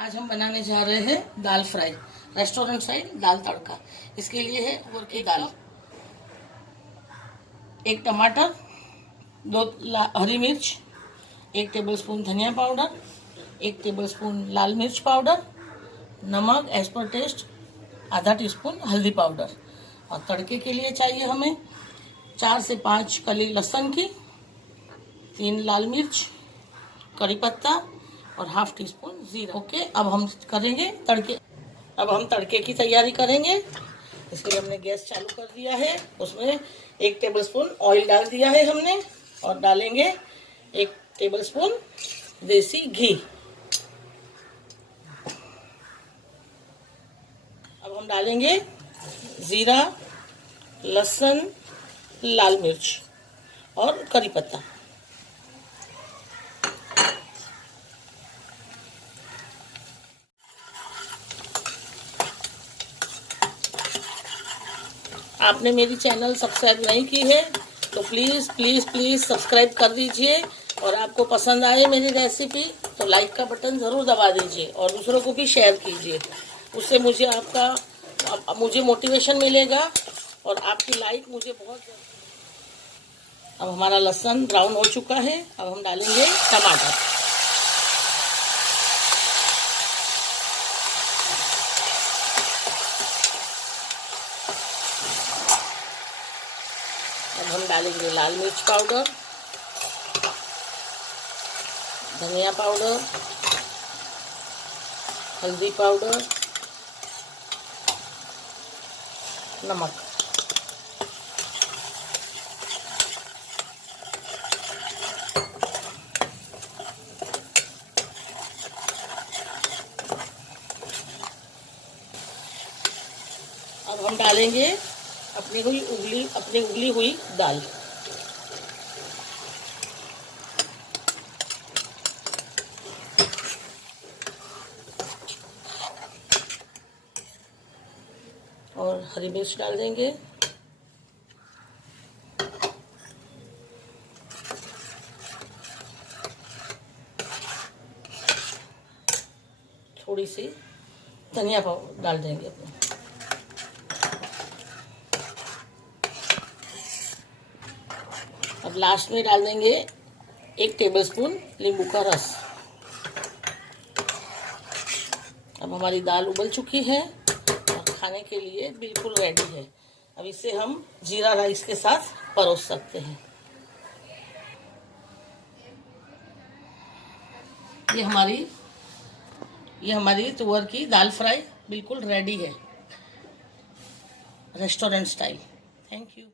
आज हम बनाने जा रहे हैं दाल फ्राई, रेस्टोरेंट स्टाइल दाल तड़का। इसके लिए है उड़द की दाल, एक टमाटर, दो हरी मिर्च, एक टेबलस्पून धनिया पाउडर, एक टेबलस्पून लाल मिर्च पाउडर, नमक एज पर टेस्ट, आधा टीस्पून हल्दी पाउडर। और तड़के के लिए चाहिए हमें 4 से 5 कली लहसुन की, 3 लाल मिर्च, करी पत्ता और हाफ टी स्पून जीरा। ओके, अब हम करेंगे तड़के। अब हम तड़के की तैयारी करेंगे। इसके लिए हमने गैस चालू कर दिया है। उसमें 1 टेबलस्पून ऑयल डाल दिया है हमने और डालेंगे 1 टेबलस्पून देसी घी। अब हम डालेंगे जीरा, लहसुन, लाल मिर्च और करी पत्ता। आपने मेरी चैनल सब्सक्राइब नहीं की है तो प्लीज़ प्लीज़ प्लीज़ सब्सक्राइब कर दीजिए। और आपको पसंद आए मेरी रेसिपी तो लाइक का बटन ज़रूर दबा दीजिए और दूसरों को भी शेयर कीजिए। उससे मुझे मोटिवेशन मिलेगा और आपकी लाइक मुझे बहुत। अब हमारा लहसुन ब्राउन हो चुका है। अब हम डालेंगे टमाटर। अब हम डालेंगे लाल मिर्च पाउडर, धनिया पाउडर, हल्दी पाउडर, नमक। अब हम डालेंगे अपनी उबली हुई दाल। और हरी मिर्च डाल देंगे। थोड़ी सी धनिया पाउडर डाल देंगे अपने। अब लास्ट में डाल देंगे 1 टेबलस्पून नींबू का रस। अब हमारी दाल उबल चुकी है और खाने के लिए बिल्कुल रेडी है। अब इसे हम जीरा राइस के साथ परोस सकते हैं। ये हमारी तुअर की दाल फ्राई बिल्कुल रेडी है, रेस्टोरेंट स्टाइल। Thank you.